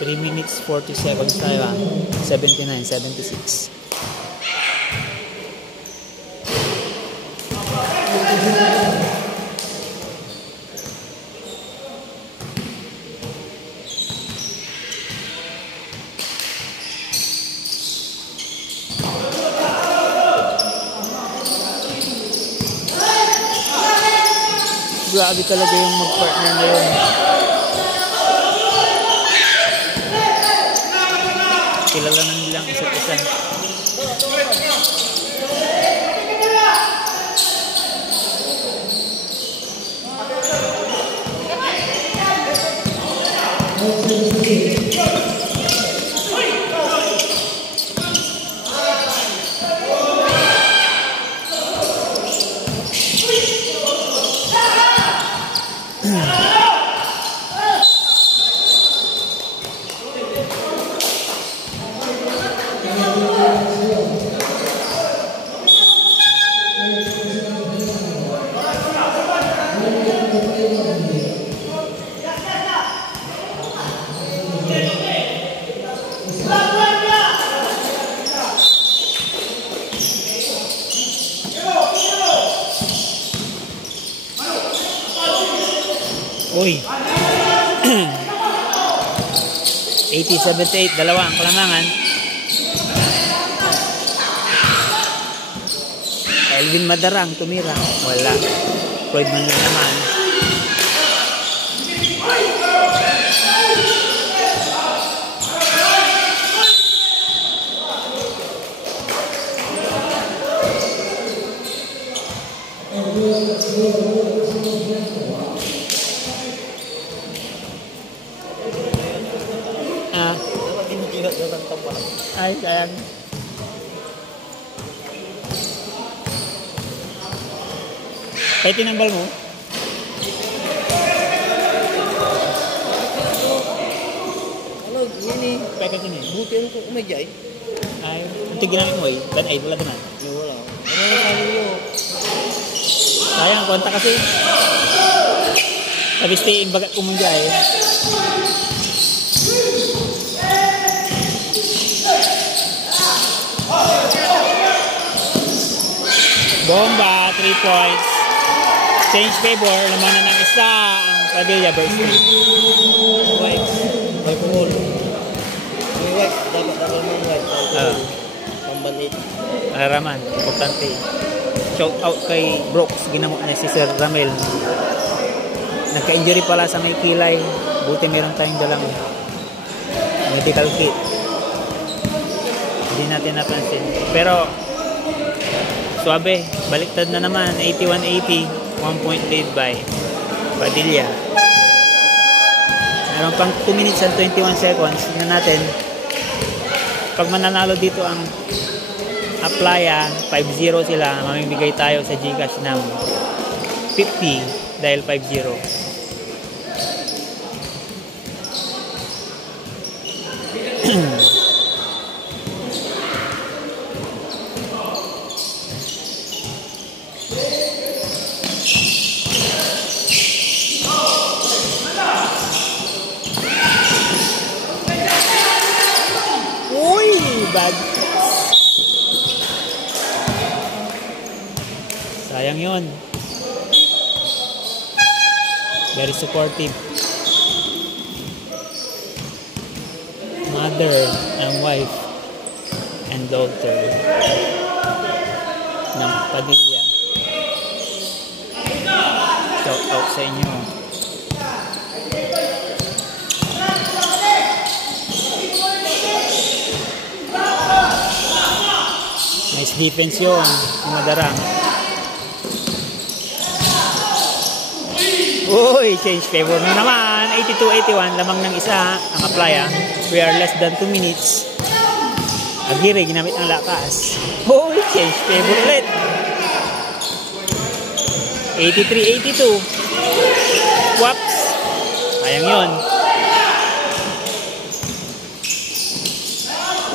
3 minutes 40 seconds tayo. 79, 76. Grabe talaga yung mag-partner na yun. Kilala na nilang isa't isa. Uy. 80-78, dalawa ang kalamangan. Elvin Madarang tumira. Wala. Floyd Manley naman. Ay, sayang. Kahit tinambal mo? Ano, gini. Pwede din eh. Buti ano kung umadya eh. Ay, ito ginamit mo eh. Dan ay, wala ba na? Wala. Ano sabi nyo? Sayang, konta kasi. Tapos yung bagat kumundya eh. Bomba, 3 points. Change favor, lamanan ng isa ang Padilla versus White. White roll. May white. Dapat naman white. Pambanit. Araman, importante. Shout out kay Brooks. Ginamot niya si Sir Ramel. Nagka-injury pala sa may kilay. Buti meron tayong dalang medical kit. Hindi natin napansin. Pero suabe, baliktad na naman. 81-80, 1 point lead by Padilla. Meron pang 2 minutes and 21 seconds. Tingnan natin. Pag mananalo dito ang Aplaya, 5-0 sila. Mamimigay tayo sa Gcash ng 50 dahil 5-0. Bad. Sayang yun. Very supportive. Mother and wife and daughter ng Padilla. Shout out sa inyo. Nice defense yun, yung Madarang. Uy, change favor na naman. 82-81, lamang ng isa ang Aplaya. We are less than 2 minutes. Aguirre, ginamit ang lakas. Uy, change favor ulit. 83-82. Whoops. Sayang yun.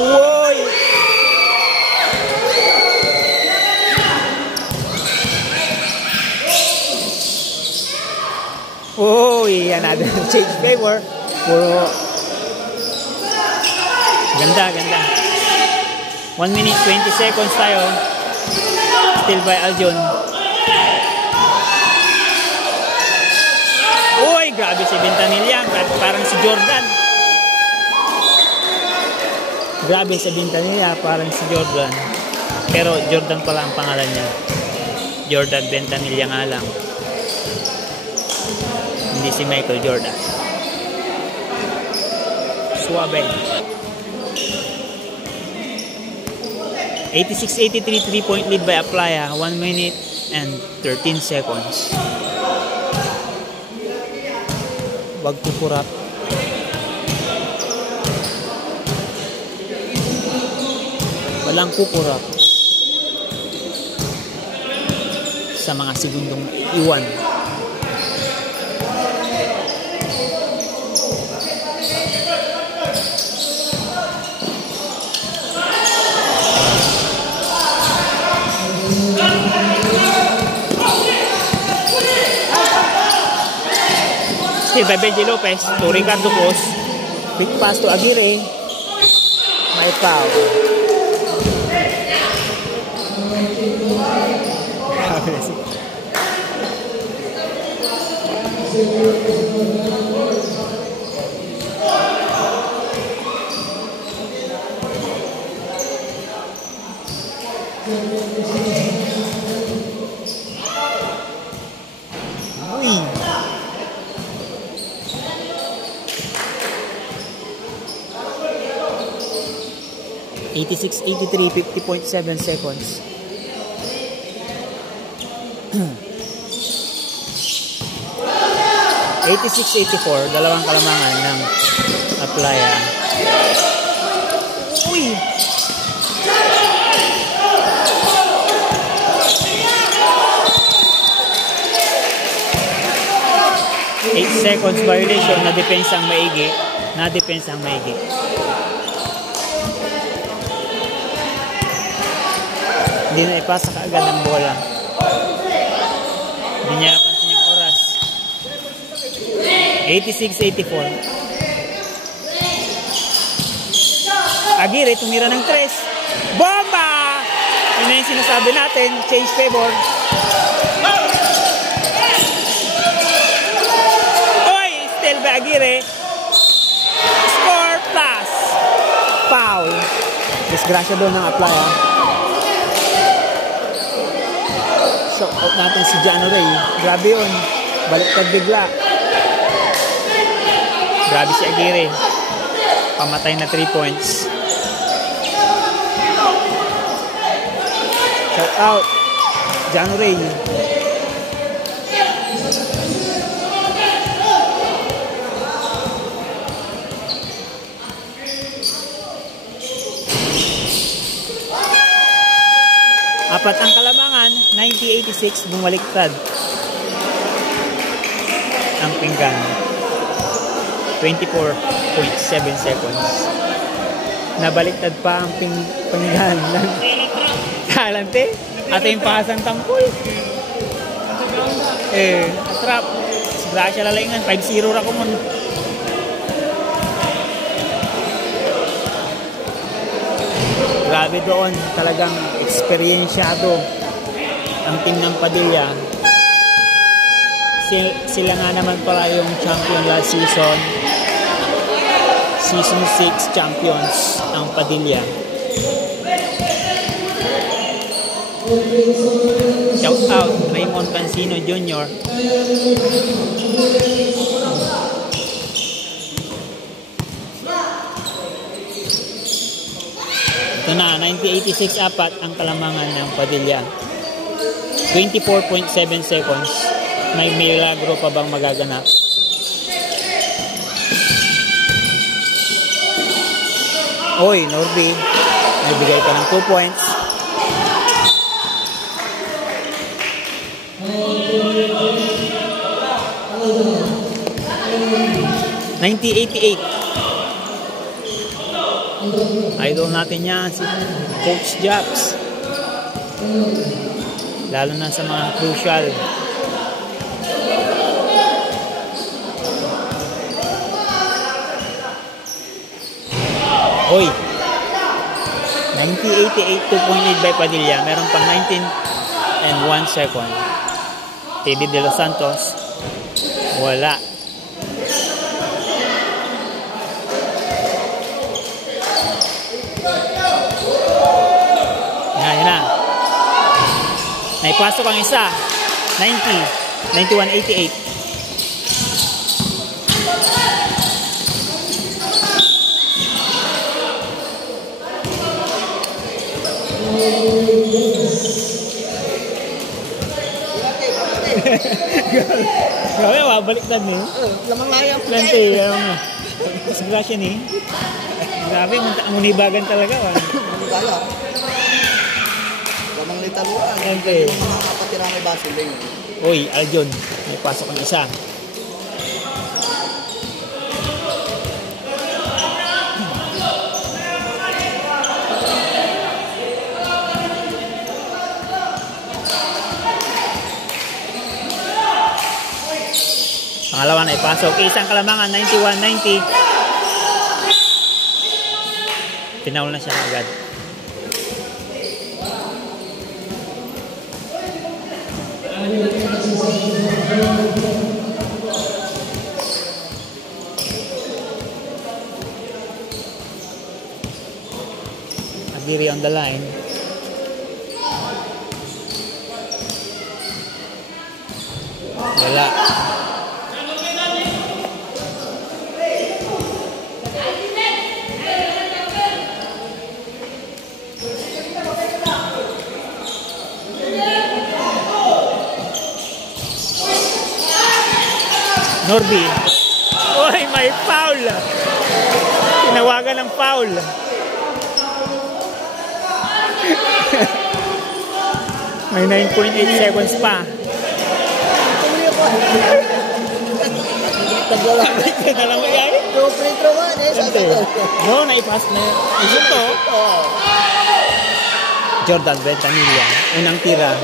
Uy. Uy, another change favor. Puro Ganda, ganda. 1 minute 20 seconds tayo. Still by Aljon. Uy, grabe si Ventanilla. Parang si Jordan. Grabe si Ventanilla. Parang si Jordan. Pero Jordan pala ang pangalan niya. Jordan Ventanilla nga lang. Hindi si Michael Jordan. Suabe. 86-83, 3-point lead by Aplaya. 1 minute and 13 seconds. Wag kukurap. Walang kukurap sa mga segundong iwan. Still by Benji Lopez to Ricardo Cruz. Big pass to Aguirre. May foul. Uy. 86-83, 50.7 seconds. 86-84, dalawang kalamangan ng Aplaya. Uy! Eight seconds violation na depensang maigi. Na depensang maigi. Hindi na ipasa kaagad ng bola. Hindi niya napansin yung oras. 86-84. Aguirre tumira ng 3. Bomba! Yun na yung sinasabi natin. Change favor. Oy! Still by Aguirre. Score plus. Foul. Disgrasya doon ng Aplaya. Shout out natin si Jano Ray. Grabe yun. Baliktad bigla. Grabe si Aguirre. Pamatay na 3 points. Shout out Jano Ray. Apat ang kalamangan, 90-86, bumaliktad ang pinggan. 24.7 seconds. Nabaliktad pa ang pinggan ng Talante. At yung pasang tangkol. Atrap. Grasya lalaingan, 5-0 ra ko mo. Grabe doon, talagang eksperyensyado ang team ng Padilla. Sila nga naman pala yung champion last season. Season 6 champions ang Padilla. Shout out Raymond Cancino Jr. Ito na, 90-86 apat ang kalamangan ng Padilla. 24.7 seconds. May milagro pa bang magaganap? Oy, Norby. Nagbigay ka ng 2 points. Idol natin yan, si Coach Japs. Lalo na sa mga crucial. Oy. 9088 2.8 by Padilla. Meron pang 19 and 1 second. Teddy De Los Santos. Wala. Yan na. Naipasok ang isa. 90. 9188. Grabe, mabaliktad ni. Lamang layang. Lente, mas grasya ni. Grabe, munibagan talaga. Munibaya. Lamang litaluan. Lente. Nakapatira may basiling. Uy, Aljon, may pasok ang isa. Pangalawa na ipasok. Isang kalamangan, 91-90. Tinaul na siya agad. Agiri on the line. Wala. Norby. Uy, may foul. Tinawagan ng foul. May 9.8 seconds pa. Taglalang mo yan? No, naipas na. Ito. Jordan Ventanilla. Unang tira.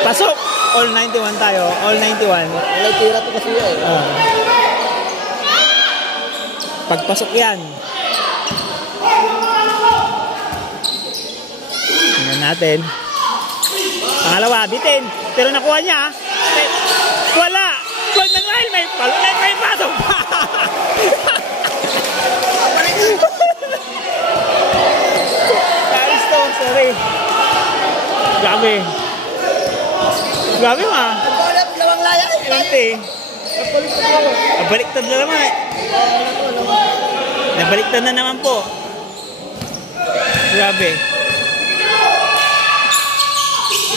Pasok! All 91 tayo. All 91. Wala tira to kasi yan. Pagpasok yan. Tingnan natin. Pangalawa, bitin. Pero nakuha niya. Wala. Gold ng line. May pasok pa. Stone, sorry. Grabe. Grabe ma. Pagkulat, lawang layang. Ilante. Nabaliktad na naman. Nabaliktad na naman po. Grabe.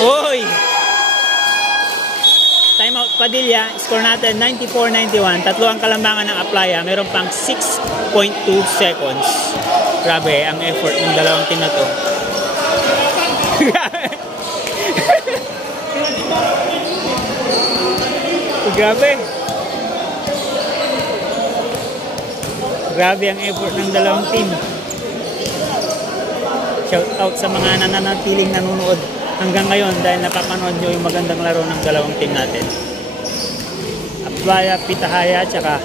Oy! Time out Padilla. Score natin 94-91. Tatlo ang kalambangan ng Aplaya. Meron pang 6.2 seconds. Grabe ang effort ng dalawang team na to. Grabe. Grabe ang effort ng dalawang team. Shout out sa mga nananatiling nanonood hanggang ngayon dahil napapanood nyo yung magandang laro ng dalawang team natin. Aplaya, Pitahaya, tsaka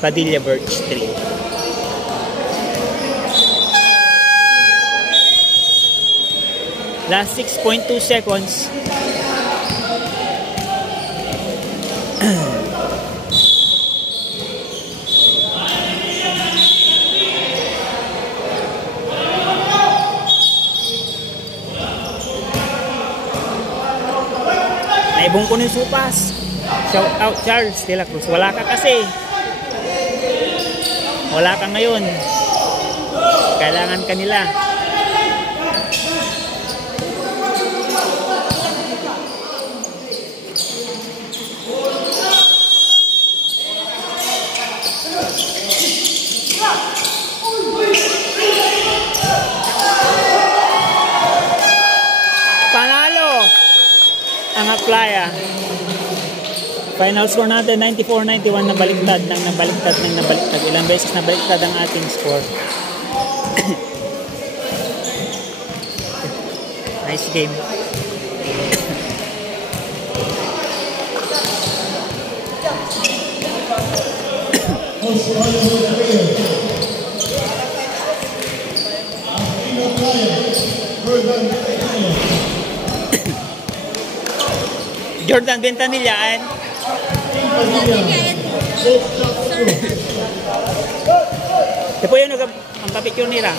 Padilla Birch 3. Last 6.2 seconds. Naibong ko ng supas. Shout out Charles De La Cruz. Wala ka kasi. Wala ka ngayon. Kailangan ka nila. Ang Aplaya. Final score natin 94-91. Nabaliktad ng nabaliktad ng nabaliktad. Ilang beses nabaliktad ang ating score. Nice game. Jordan Bentanilla and ito po yun ang papicture nila.